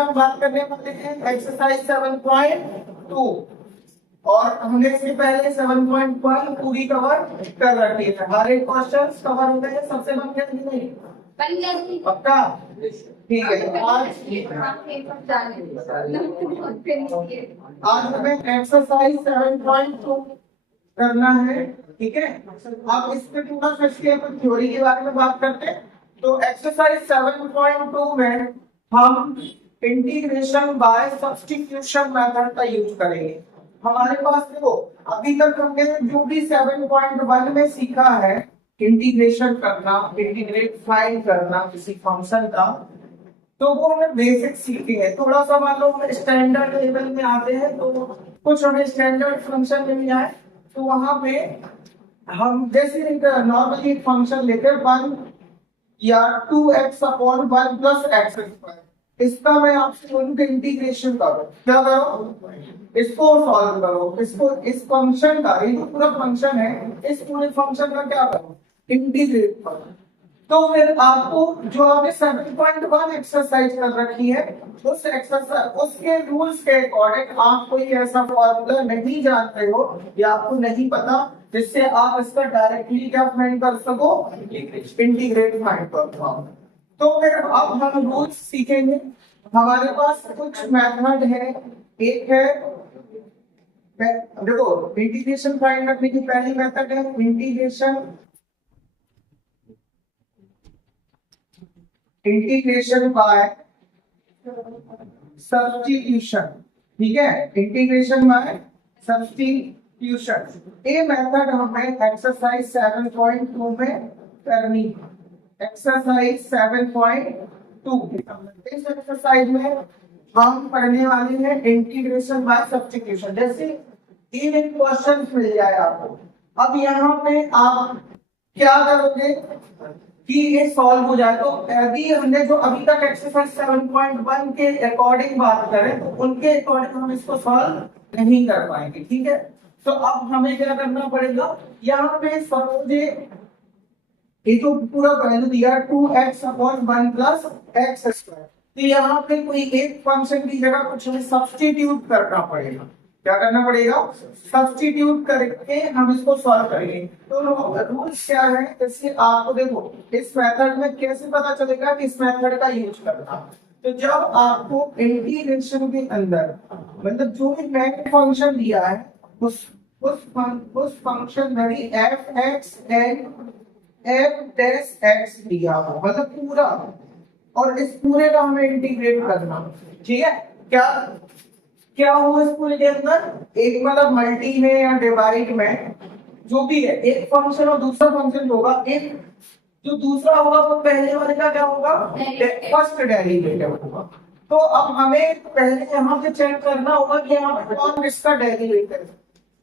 में हम बात करने वाले हैं एक्सरसाइज 7.2 और हमने इसके पहले 7.1 पूरी कवर कर रखी है। हर एक क्वेश्चन कवर हो गए हैं, सबसे बन गया कि नहीं? पक्का? ठीक है। आज हमें एक्सरसाइज 7.2 करना है, ठीक है। अब इसमें थोड़ा सा इसके थ्योरी के बारे में बात करते हैं। तो एक्सरसाइज 7.2 में हम इंटीग्रेशन बाय सब्स्टिट्यूशन मेथड का यूज करेंगे। हमारे पास देखो अभी तक हमने जो भी 7.1 में सीखा है इंटीग्रेशन करना, इंटीग्रेट फाइंड करना किसी फंक्शन का, तो वो हमें बेसिक सीखे हैं। थोड़ा सा मान लो हम स्टैंडर्ड लेवल में आते हैं तो कुछ हमें स्टैंडर्ड फंक्शन मिल जाए तो वहां पे हम जैसे नॉर्मली एक फंक्शन लेते हैं 1 या 2x upon 1 plus x square, इसका मैं आपसे बोलूं कि इंटीग्रेशन करो। क्या करो? इसको सॉल्व करो, इसको इस फंक्शन का, ये पूरा फंक्शन है, इस पूरे फंक्शन का क्या करो? इंटीग्रेट करो। तो फिर आपको जो आपने 7.1 एक्सरसाइज कर रखी है उस एक्सरसाइज उसके रूल्स के अकॉर्डिंग आप कोई ऐसा फॉर्मूला नहीं जानते हो या आपको नहीं पता जिससे आप इसका डायरेक्टली क्या फाइंड कर सको? इंटीग्रेट फाइंड कर पाओ। तो फिर अब हम रूल्स सीखेंगे। हमारे पास कुछ मेथड है। एक है, देखो इंटीग्रेशन फाइंड करने की पहली मेथड है इंटीग्रेशन बाय सब्स्टिट्यूशन, ठीक है। इंटीग्रेशन बाय सब्स्टिट्यूशन ये मेथड हमें एक्सरसाइज 7.2 में करनी है। एक्सरसाइज 7.2 इस एक्सरसाइज में हम पढ़ने वाले हैं इंटीग्रेशन बाय सब्स्टिट्यूशन। जैसे तीन क्वेश्चन मिल जाए आपको, अब यहाँ पे आप क्या करोगे कि ये सॉल्व हो जाए। तो अभी हमने जो अभी तक एक्सरसाइज 7.1 के अकॉर्डिंग बात करें तो उनके अकॉर्डिंग हम इसको सॉल्व नहीं कर पाएंगे, ठीक है। तो अब हमें क्या करना पड़ेगा, यहाँ पे सपोज ये तो पूरा वैल्यू दिया 2x upon 1 plus x square, तो यहाँ पे कोई एक फंक्शन की जगह कुछ हमें सब्स्टिट्यूट करना पड़ेगा। क्या करना पड़ेगा? सब्स्टिट्यूट करके हम इसको सॉल्व करेंगे। तो रूल्स क्या है, इससे आपको देखो इस मेथड में कैसे पता चलेगा कि इस मेथड का यूज करना। तो जब आपको इंटीग्रेशन के अंदर मतलब जो भी मैंने फंक्शन दिया है उस फंक्शन में f(x) एंड f(x) दिया हो, मतलब पूरा, और इस पूरे का हमें इंटीग्रेट करना, ठीक है। क्या होगा इस पूरे के अंदर? एक मतलब मल्टी में या डिवाइड में जो भी है एक फंक्शन और दूसरा फंक्शन होगा, एक जो दूसरा होगा वो पहले वाले का क्या होगा? फर्स्ट डेरिवेटिव होगा। तो अब हमें पहले यहाँ पे चेक करना होगा कि यहाँ पे कौन इसका डेरिवेटिव है।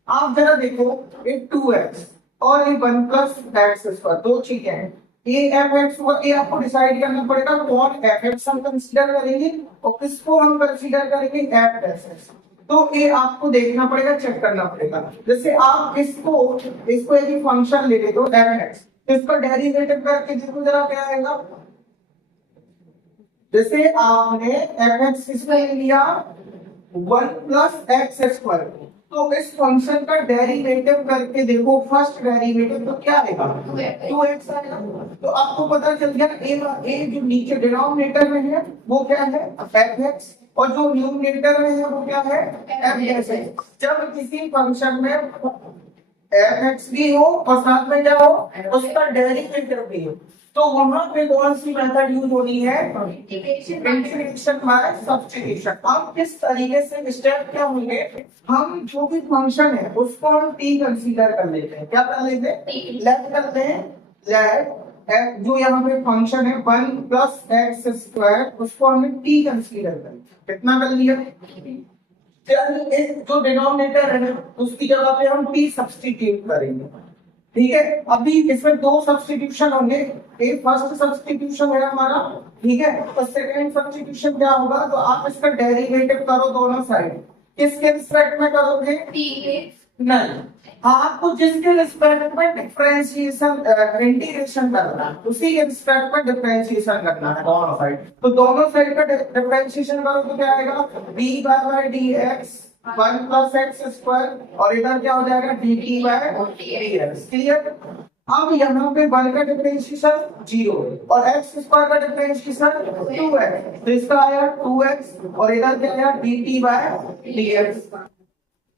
आप जरा देखो ये 2x और ये 1 प्लस एक्स स्क्वायर, दो चीजें हैं। ये f(x) होगा, ये आपको डिसाइड करना पड़ेगा कौन f(x) हम कंसीडर करेंगे और किसको हम कंसीडर करेंगे f(x). तो ये आपको देखना पड़ेगा, चेक करना पड़ेगा। जैसे आप इसको एक फंक्शन ले लेते हो f(x), इसका डेरिवेटिव करके देखो जरा क्या आएगा। जैसे आपने f(x) किसने ले लिया? 1 प्लस एक्स स्क्वायर, तो इस फंक्शन का डेरिवेटिव करके देखो, फर्स्ट डेरिवेटिव तो क्या आएगा? 2x आएगा। तो आपको पता चल गया ए जो नीचे डिनोमिनेटर में है वो क्या है? f(x) और जो न्यूमरेटर में है वो क्या है? f(x). जब किसी फंक्शन में f(x) भी हो और साथ में क्या हो? उसका डेरिवेटिव भी हो, तो वहां पे कौन सी मेथड यूज होनी है? Integration by substitution. अब किस तरीके से स्टेप क्या होंगे, हम जो भी फंक्शन है उसको हम t कंसीडर कर लेते हैं। क्या कर लेते हैं? लेट करते हैं, लेट जो यहाँ पे फंक्शन है 1 प्लस एक्स स्क्वायर, उसको हमने t कंसीडर कर लिया। कितना कर लिया? जो डिनोमिनेटर है उसकी जगह पे हम t सब्स्टिट्यूट करेंगे, ठीक है। अभी इसमें दो सब्स्टिट्यूशन होंगे, एक फर्स्ट सब्स्टिट्यूशन है हमारा, ठीक है। तो सेकंड सब्स्टिट्यूशन क्या होगा? तो आप इसका डेरिवेटिव करो दोनों साइड, किसके रिस्पेक्ट में करोगे? नहीं, आपको जिसके रिस्पेक्ट में डिफरेंशिएशन इंटीग्रेशन करना है उसी के रिस्पेक्ट में डिफरेंशिएशन करना है दोनों साइड। तो दोनों साइड का डिफरेंशिएशन करो तो क्या आएगा, d by d x 1 plus x square और इधर क्या हो जाएगा d t by d x. Clear. अब यहाँ पे 1 का डिफरेंशिएशन 0 और एक्स स्क्वायर का डिफरेंशिएशन 2x, तो इसका आया 2x और इधर क्या आया dt बाय dx।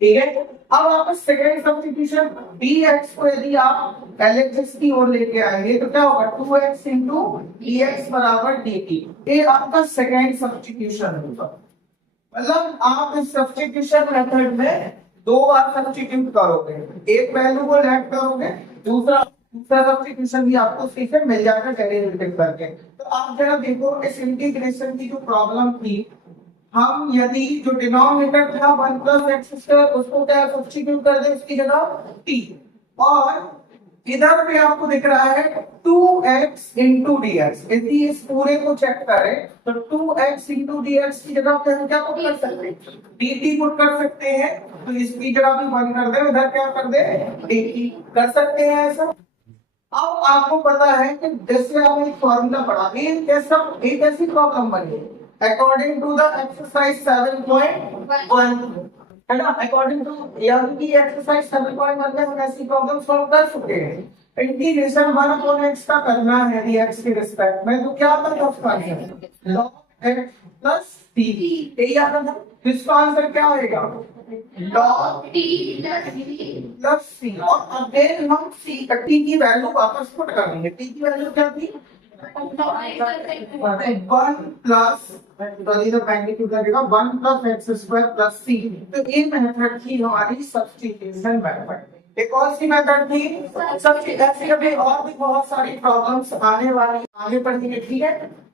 ठीक है। अब आप सेकेंड सब्स्टिट्यूशन dx को यदि आप LHS की ओर लेके आएंगे तो क्या होगा 2x इंटू dx बराबर dt। ये आपका सेकेंड सब्स्टिट्यूशन होगा। मतलब आप इस सब्स्टिट्यूशन मेथड में दो बार सब्स्टिट्यूट करोगे, एक वैल्यू को लेट करोगे, दूसरा सब्स्टिट्यूशन भी आपको उसी से मिल जाएगा डेरिवेटिव करके। तो आप जरा देखो इस इंटीग्रेशन की जो प्रॉब्लम थी, हम यदि जो डिनोमिनेटर था 1 प्लस एक्स स्क्वायर उसको क्या सब्स्टिट्यूट कर दे उसकी जगह t, और इधर पे आपको दिख रहा है 2x इंटू dx। यदि इस पूरे को चेक करें तो 2x इंटू dx की जगह पे हम क्या पुट कर सकते हैं, dt पुट कर सकते हैं। तो इसकी जगह भी 1 कर दे, इधर क्या कर दे dt कर सकते हैं ऐसा। अब आपको पता है कि जैसे आपने एक फॉर्मूला पढ़ा, ये कैसी प्रॉब्लम बनी अकॉर्डिंग टू द एक्सरसाइज 7.1 है ना। अकॉर्डिंग टू की एक्सरसाइज 7.1 में हम ऐसी प्रॉब्लम सॉल्व कर चुके हैं। इंटीग्रेशन 1 अपॉन x का करना है यदि x के रिस्पेक्ट में, तो क्या आता है उसका answer log x plus t। यही आता है। इसका आंसर क्या आएगा log t प्लस c। और अगेन हम c t की वैल्यू वापस पुट करेंगे। t की वैल्यू क्या थी 1 प्लस मैग्नीट्यूड लगेगा 1 प्लस एक्स स्क्वायर प्लस सी। तो ये मेथड थी हमारी सब्स्टिट्यूशन मेथड। एक और सी मेथड थी ऐसे अभी और भी बहुत सारी प्रॉब्लम्स आने वाली आगे पढ़ेंगे। ठीक है।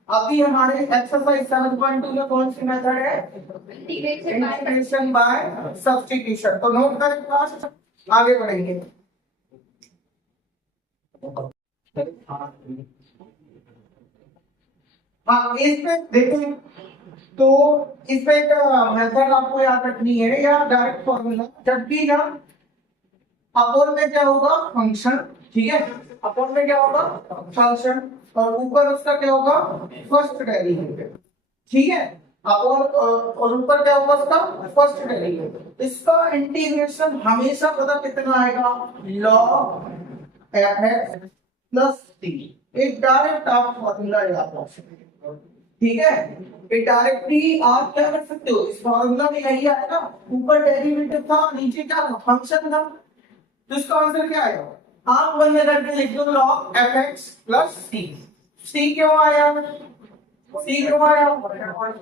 अभी हमारे एक्सरसाइज 7.2 में कौन सी मेथड है इंटीग्रेशन बाय सब्स्टिट्यूशन। तो नोट करें क्लास, आगे बढ़ेंगे। हाँ इसमें देखें तो इसमें एक मेथड आपको याद रखनी है या डायरेक्ट फॉर्मूला। जब भी ना अपोन में क्या होगा फंक्शन, ठीक है, अपोन में क्या होगा फंक्शन और ऊपर उसका क्या होगा फर्स्ट डेरिवेटिव। ठीक है। अपोन और ऊपर क्या होगा उसका फर्स्ट डेरिवेटिव। इसका इंटीग्रेशन हमेशा पता कितना आएगा log f(x) प्लस t। एक डायरेक्ट आप फॉर्मूला याद रख सकते हो। ठीक है। ये डायरेक्टली आप क्या कर सकते हो, इस फॉर्मूला में यही आएगा, ऊपर डेरिवेटिव था नीचे क्या था फंक्शन था। तो इसका आंसर क्या आएगा, आप बंद करके लिख दो log f(x) plus t। c क्यों आया, c क्यों आया,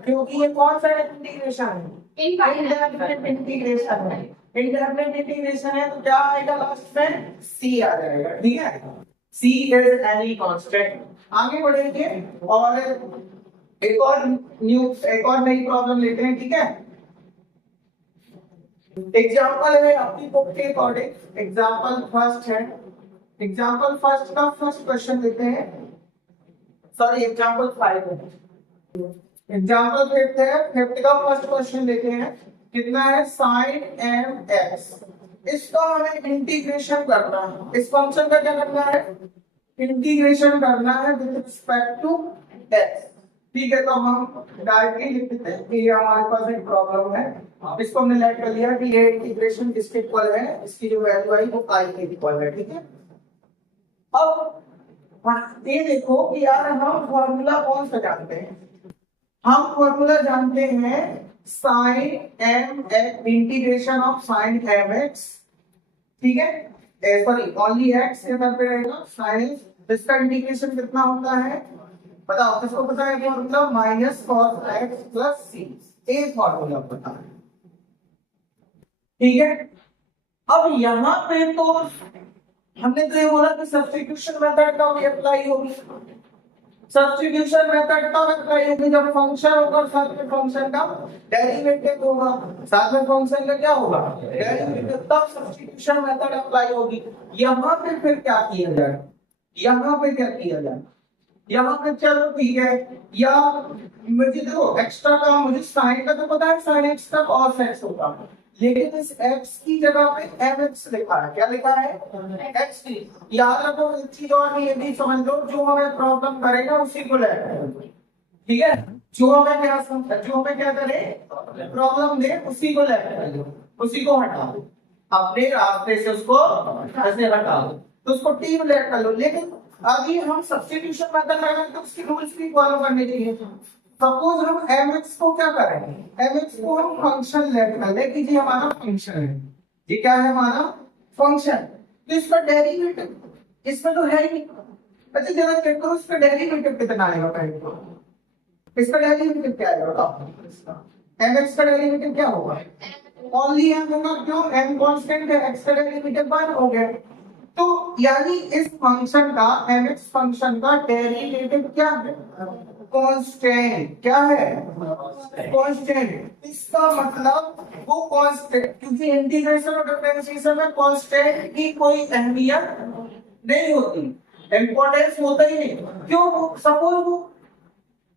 क्योंकि ये कौन सा इंटीग्रेशन है इनडेफिनिट इंटीग्रेशन है। इनडेफिनिट इंटीग्रेशन है तो क्या आएगा लास्ट में c आ जाएगा। ठीक है। c is any constant. आगे बढ़ेंगे और एक और नई प्रॉब्लम लेते हैं। ठीक है। एग्जांपल है आपकी बुक के अकॉर्डिंग, एग्जांपल फर्स्ट है। एग्जांपल फर्स्ट का फर्स्ट क्वेश्चन लेते हैं, सॉरी एग्जांपल 5 है। एग्जांपल फिफ्थ है, फिफ्थ का फर्स्ट क्वेश्चन लेते हैं। कितना है sin mx। इसका हमें इंटीग्रेशन करना है, इस फंक्शन का क्या करना है इंटीग्रेशन करना है विद रिस्पेक्ट टू x। ठीक है। तो हम डायरेक्टली लिख देते हैं कि हमारे पास एक प्रॉब्लम है, इसको हमने लेट कर लिया कि ये इंटीग्रेशन किसके इक्वल है, इसकी जो वैल्यू आई वो i के इक्वल है। ठीक है। अब ये देखो कि यार हम फॉर्मूला कौन सा जानते हैं, हम फॉर्मूला जानते हैं sin mx integration of sin mx। ठीक है। सॉरी ओनली x के तरफ पे रहेगा sin, इसका इंटीग्रेशन कितना होता है बताओ, किसको पता है formula minus cos x plus c। ये फॉर्मूला पता है। ठीक है। अब यहाँ पे तो हमने तो ये बोला कि सब्स्टिट्यूशन मेथड का भी अप्लाई होगी। सब्स्टिट्यूशन मेथड का अप्लाई होगी जब फंक्शन होगा और साथ में फंक्शन का डेरिवेटिव होगा, साथ में फंक्शन का क्या होगा डेरिवेटिव, तब सब्स्टिट्यूशन मेथड अप्लाई होगी। यहाँ पे फिर क्या किया जाए, यहाँ पे क्या किया जाए, यहाँ पे चलो ठीक है, या मुझे देखो एक्स्ट्रा का मुझे साइन का तो पता है, साइन एक्स का cos x होगा, लेकिन इस x की जगह पे mx लिखा है। क्या लिखा है? x की। याद रखो एक चीज और ये भी समझ लो, जो हमें प्रॉब्लम करेगा उसी को लेकर, ठीक है? जो हमें क्या करे, प्रॉब्लम दे उसी को लेकर, उसी को हटा दो, अपने रास्ते से उसको ऐसे हटा दो, तो उसको टी में लेट कर लो। लेकिन अभी हम सब्स्टिट्यूशन मेथड लगाएंगे तो उसकी रूल्स भी फॉलो करने चाहिए। सपोज हम mx को क्या करेंगे, mx को हम फंक्शन लेट कर ले कि जी हमारा फंक्शन है, ये क्या है हमारा फंक्शन, तो इसका डेरिवेटिव इसमें तो है ही नहीं। अच्छा जरा चेक करो इसका डेरिवेटिव कितना आएगा पहले, इसका डेरिवेटिव क्या आएगा बताओ। mx का डेरिवेटिव क्या होगा, ओनली m होगा, क्यों m कांस्टेंट है, x का डेरिवेटिव 1 हो गया। तो यानी इस फंक्शन का mx फंक्शन का डेरिवेटिव क्या है, कांस्टेंट। क्या है? कांस्टेंट। इसका मतलब वो कांस्टेंट, क्योंकि इंटीग्रेशन और डिफरेंशिएशन में कांस्टेंट की कोई अहमियत नहीं होती, इंपॉर्टेंस होता ही नहीं। क्यों? सपोज वो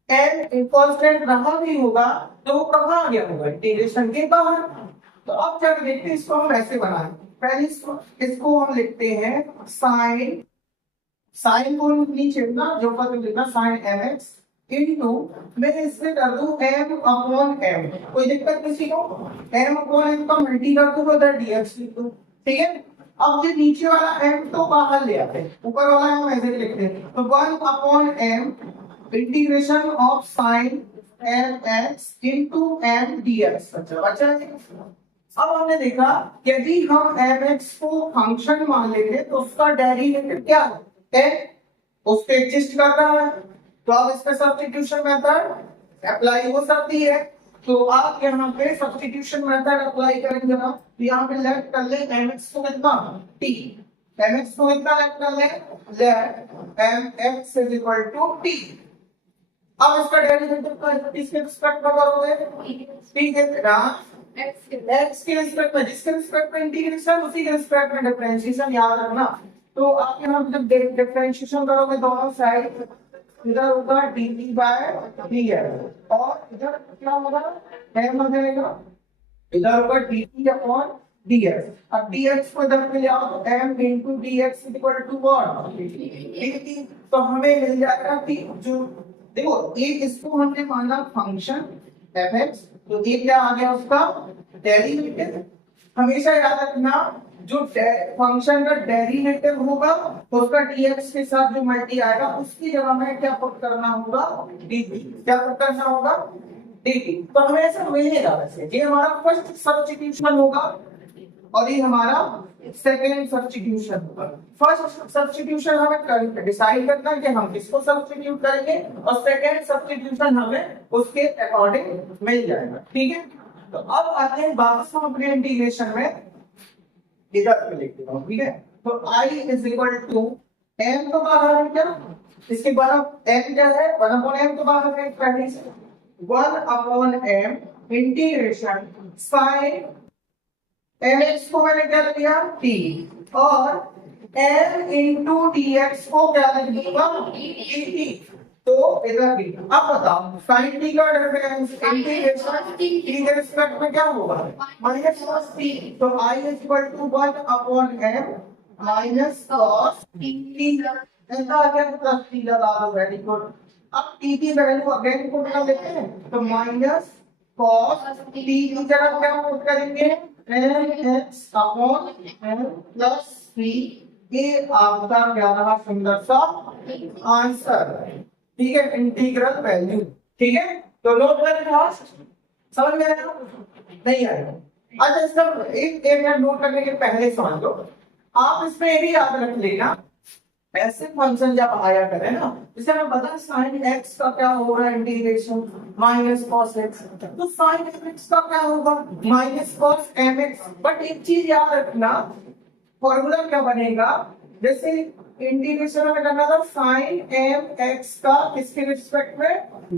n कांस्टेंट रहा भी होगा तो वो कहाँ आ गया होगा, इंटीग्रेशन के बाहर। तो अब जब देखते हैं इसको हम ऐसे बनाएं, पहले इसको हम लिखते हैं साइन को नीचे ना जो पद लिखना साइन mx इनटू, मैं इससे कर दूं m अपॉन m, कोई दिक्कत किसी को, m अपॉन m का मल्टी कर दूं उधर dx लिख दूं, ठीक है? अब ये नीचे वाला m तो बाहर ले आते हैं, ऊपर वाला हम ऐसे लिखते हैं, तो 1 upon m integration of sine mx into m dx। अच्छा बच्चा, अब हमने देखा कि यदि हम mx को फंक्शन मान लेंगे तो उसका डेरिवेटिव क्या है, उसको एग्जिस्ट कर रहा है, तो अब इस पे सब्स्टिट्यूशन मेथड अप्लाई हो सकती है। तो आप यहाँ पे सब्स्टिट्यूशन मेथड अप्लाई करेंगे ना, तो यहाँ पे लेफ्ट कर ले mx को कितना t, mx को कितना लेफ्ट कर ले, left mx is equal to t। अब इसका डेरिवेटिव का किसके रिस्पेक्ट में करोगे, t के x के रिस्पेक्ट में, जिसके रिस्पेक्ट में इंटीग्रेशन उसी के रिस्पेक्ट में डिफरेंशिएशन, याद रखना। तो आप यहाँ जब डिफरेंशिएशन करोगे दोनों साइड, इधर होगा dt बाय dx और इधर क्या होगा m हो जाएगा, इधर होगा dt अपॉन dx। अब dx को इधर पे ले आओ तो m into dx equal to what, dt। तो हमें मिल जाएगा कि जो देखो एक इसको हमने माना फंक्शन fx, तो ये क्या आ गया उसका डेरिवेटिव। हमेशा याद रखना जो फंक्शन का डेरिवेटिव होगा उसका dx के साथ जो मल्टी आएगा उसकी जगह में क्या पुट करना होगा, dt। क्या पुट करना होगा, dt। तो हमें ऐसा मिलेगा, वैसे ये हमारा फर्स्ट सब्स्टिट्यूशन होगा और ये हमारा सेकेंड सब्स्टिट्यूशन होगा। फर्स्ट सब्स्टिट्यूशन हमें डिसाइड करना है कि हम किसको सब्स्टिट्यूट करेंगे और सेकेंड सब्स्टिट्यूशन हमें उसके अकॉर्डिंग मिल जाएगा, ठीक है? तो अब आते हैं वापस हम अपने इंटीग्रेशन में, इधर पे लिखते हैं, ठीक है? तो I is equal to m तो बाहर है क्या, इसके बाद m क्या है, 1 अपॉन m तो बाहर है पहले से, 1 upon m integration sine mx को मैंने क्या लिया t और m into dx को क्या लिख दूंगा dt। तो इधर भी अब बताओ साइन t का डिफरेंस इंटीग्रेशन t के रिस्पेक्ट में क्या होगा, माइनस cos t। तो I is equal to 1 upon m minus cos t, ऐसा आ गया प्लस t लगा दो, वेरी गुड। अब t की वैल्यू अगेन पुट कर लेते हैं, तो माइनस cos t की जगह क्या पुट करेंगे, mx अपॉन m प्लस 3। ये आपका क्या रहा सुंदर सा आंसर, ठीक है, इंटीग्रल वैल्यू, ठीक है? तो नोट कर फास्ट, समझ में आया नहीं आया? अच्छा इसका एक मिनट नोट करने के पहले समझ लो, आप इसमें ये भी याद रख लेना, ऐसे फंक्शन जब आया करे ना, जैसे हमें पता साइन x का क्या हो रहा है इंटीग्रेशन माइनस cos x, तो साइन mx का क्या होगा माइनस cos mx। बट एक चीज याद रखना, फॉर्मूला क्या बनेगा, जैसे इंटीग्रेशन में करना था साइन mx का किसके रिस्पेक्ट में,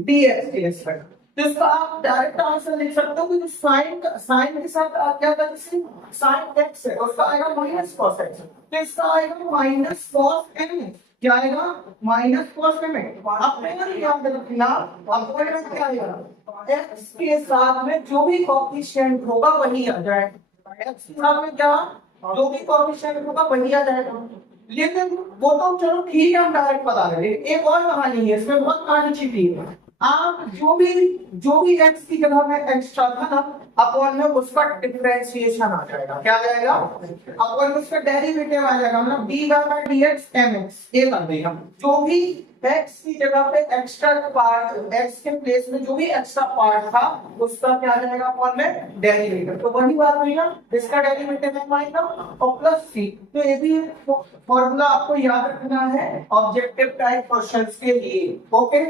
dx के रिस्पेक्ट, तो इसका आप डायरेक्ट आंसर लिख सकते हो कि जो साइन के साथ क्या था, जैसे साइन x है उसका आएगा माइनस cos x, तो इसका आएगा माइनस cos mx। क्या आएगा माइनस कॉस लिमिट। अब मेरा याद रखना आपको क्या आएगा एक्स के साथ में जो भी कोएफिशिएंट होगा वही आ जाएगा। एक्स के साथ में क्या जो भी कोएफिशिएंट होगा वही आ जाएगा। लेकिन वो तो चलो ठीक है हम डायरेक्ट बता रहे हैं। एक और कहानी है इसमें बहुत कहानी छिपी है। आप जो भी एक्स की जगह में एक्स्ट्रा था ना अपॉन में उसका डिफरेंशिएशन आ जाएगा। क्या आ जाएगा अपॉन में उसका डेरिवेटिव आ जाएगा। मतलब dy बाय dx mx ये कर देगा। जो भी एक्स की जगह पे एक्स्ट्रा पार्ट एक्स के प्लेस में जो भी एक्स्ट्रा पार्ट था उसका क्या आ जाएगा अपॉन में डेरिवेटिव। तो वही बात हुई ना इसका डेरिवेटिव है माइनस और प्लस सी। तो ये भी फॉर्मूला आपको याद रखना है ऑब्जेक्टिव टाइप क्वेश्चंस के लिए। ओके